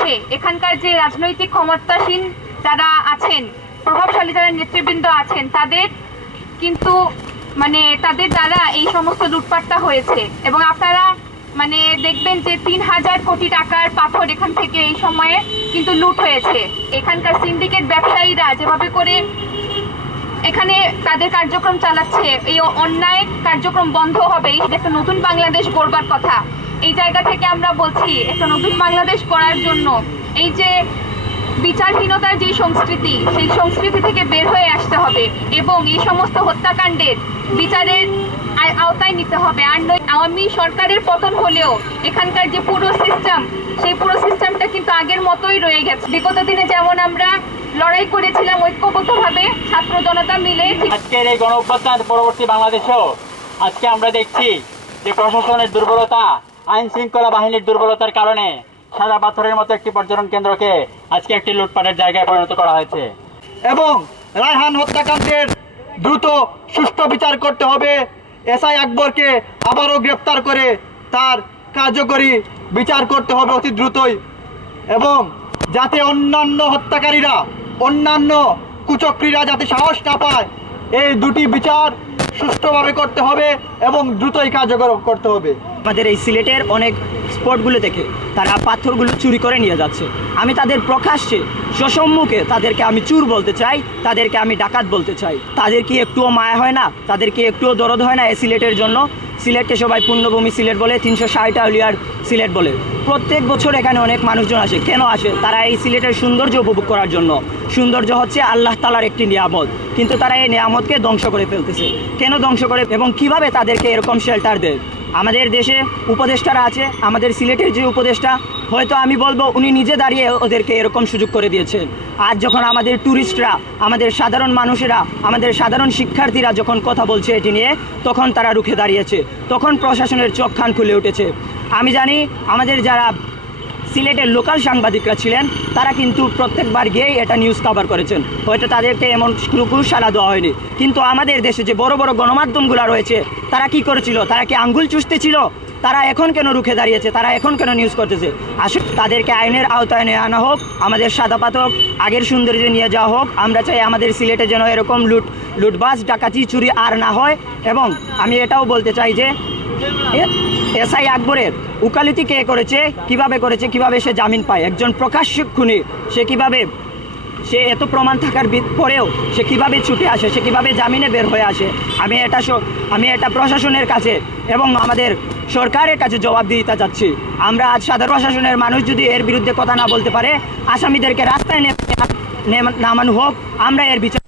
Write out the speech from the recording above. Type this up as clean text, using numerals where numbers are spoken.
বসে এখানকার যে রাজনৈতিক ক্ষমতাসীন যারা আছেন, প্রভাবশালী যারা নেতৃবৃন্দ আছেন, তাদের কিন্তু তাদের দ্বারা এই সমস্ত লুটপাটটা হয়েছে। এবং আপনারা দেখবেন যে ৩,০০০ কোটি টাকার পাথর এখান থেকে এই সময়ে কিন্তু লুট হয়েছে। এখানকার সিন্ডিকেট ব্যবসায়ীরা যেভাবে করে এখানে তাদের কার্যক্রম চালাচ্ছে, এই অন্যায় কার্যক্রম বন্ধ হবে। একটা নতুন বাংলাদেশ গড়বার কথা। এই জায়গা থেকে আমরা বলছি, একটা নতুন বাংলাদেশ গড়ার জন্য এই যে বিচারহীনতার যে সংস্কৃতি, সেই সংস্কৃতি থেকে বের হয়ে আসতে হবে এবং এই সমস্ত হত্যাকাণ্ডের বিচারের আওতায় নিতে হবে। আর আওয়ামী সরকারের পতন হলেও এখানকার যে পুরো সিস্টেম, সেই পুরো সিস্টেমটা কিন্তু আগের মতোই রয়ে গেছে। বিগত দিনে যেমন আমরা লড়াই করেছিলাম ঐক্যবদ্ধভাবে ছাত্র জনতা মিলে, আজকের এই গণঅভ্যুত্থান পরবর্তী বাংলাদেশেও আজকে আমরা দেখছি যে প্রশাসনের দুর্বলতা, আইন শৃঙ্খলা বাহিনীর দুর্বলতার কারণে সাদা পাথরের মতো একটি পর্যটন কেন্দ্রকে আজকে একটি লুটপাটের জায়গায় পরিণত করা হয়েছে। এবং রায়হান হত্যাকাণ্ডের দ্রুত সুষ্ঠু বিচার করতে হবে। এসআই আকবরকে আবারও গ্রেপ্তার করে তার কার্যকরী বিচার করতে হবে অতি দ্রুতই, এবং যাতে অন্যান্য হত্যাকারীরা, অন্যান্য কুচক্রীরা যাতে সাহস না পায়, এই দুটি বিচার সুষ্ঠুভাবে করতে হবে এবং দ্রুতই কার্যকর করতে হবে। আমাদের এই সিলেটের অনেক স্পটগুলো থেকে তারা পাথরগুলো চুরি করে নিয়ে যাচ্ছে। আমি তাদের প্রকাশ্যে সসম্মুখে তাদেরকে আমি চুর বলতে চাই, তাদেরকে আমি ডাকাত বলতে চাই। তাদের কি একটুও মায়া হয় না? তাদের কি একটুও দরদ হয় না এই সিলেটের জন্য? সিলেটকে সবাই পূর্ণভূমি সিলেট বলে, ৩৬০ আউলিয়ার সিলেট বলে। প্রত্যেক বছর এখানে অনেক মানুষজন আসে। কেন আসে? তারা এই সিলেটের সৌন্দর্য উপভোগ করার জন্য। সৌন্দর্য হচ্ছে আল্লাহ তাআলার একটি নিয়ামত, কিন্তু তারা এই নিয়ামতকে ধ্বংস করে ফেলতেছে। কেন ধ্বংস করে এবং কিভাবে তাদেরকে এরকম শেল্টার দেয়? আমাদের দেশে উপদেষ্টারা আছে, আমাদের সিলেটের যে উপদেষ্টা, হয়তো আমি বলবো উনি নিজে দাঁড়িয়ে ওদেরকে এরকম সুযোগ করে দিয়েছেন। আজ যখন আমাদের ট্যুরিস্টরা, আমাদের সাধারণ মানুষেরা, আমাদের সাধারণ শিক্ষার্থীরা যখন কথা বলছে এটি নিয়ে, তখন তারা রুখে দাঁড়িয়েছে, তখন প্রশাসনের চোখ কান খুলে উঠেছে। আমি জানি আমাদের যারা সিলেটের লোকাল সাংবাদিকরা ছিলেন, তারা কিন্তু প্রত্যেকবার গিয়েই এটা নিউজ কভার করেছেন। হয়তো তাদেরকে এমন কোনো সাড়া দেওয়া হয়নি, কিন্তু আমাদের দেশে যে বড় বড় গণমাধ্যমগুলো রয়েছে, তারা কি করেছিল? তারা কি আঙ্গুল চুষতে ছিল? তারা এখন কেন রুখে দাঁড়িয়েছে? তারা এখন কেন নিউজ করতেছে? আসলে তাদেরকে আইনের আওতায় নিয়ে আনা হোক, আমাদের সাদা পাথর আগের সৌন্দর্যে নিয়ে যাওয়া হোক। আমরা চাই আমাদের সিলেটে যেন এরকম লুটবাজ, ডাকাতি, চুরি আর না হয়। এবং আমি এটাও বলতে চাই যে এসআই আকবরের উকালতি কে করেছে, কিভাবে করেছে, কিভাবে সে জামিন পায়? একজন প্রকাশ্য খুনি, সে এত প্রমাণ থাকার পরেও সে কিভাবে ছুটে আসে, সে কিভাবে জামিনে বের হয়ে আসে? আমি এটা প্রশাসনের কাছে এবং আমাদের সরকারের কাছে জবাব দিতে চাচ্ছি। আমরা আজ সাধারণ প্রশাসনের মানুষ যদি এর বিরুদ্ধে কথা না বলতে পারে, আসামিদেরকে রাস্তায় নামানো হোক, আমরা এর বিচার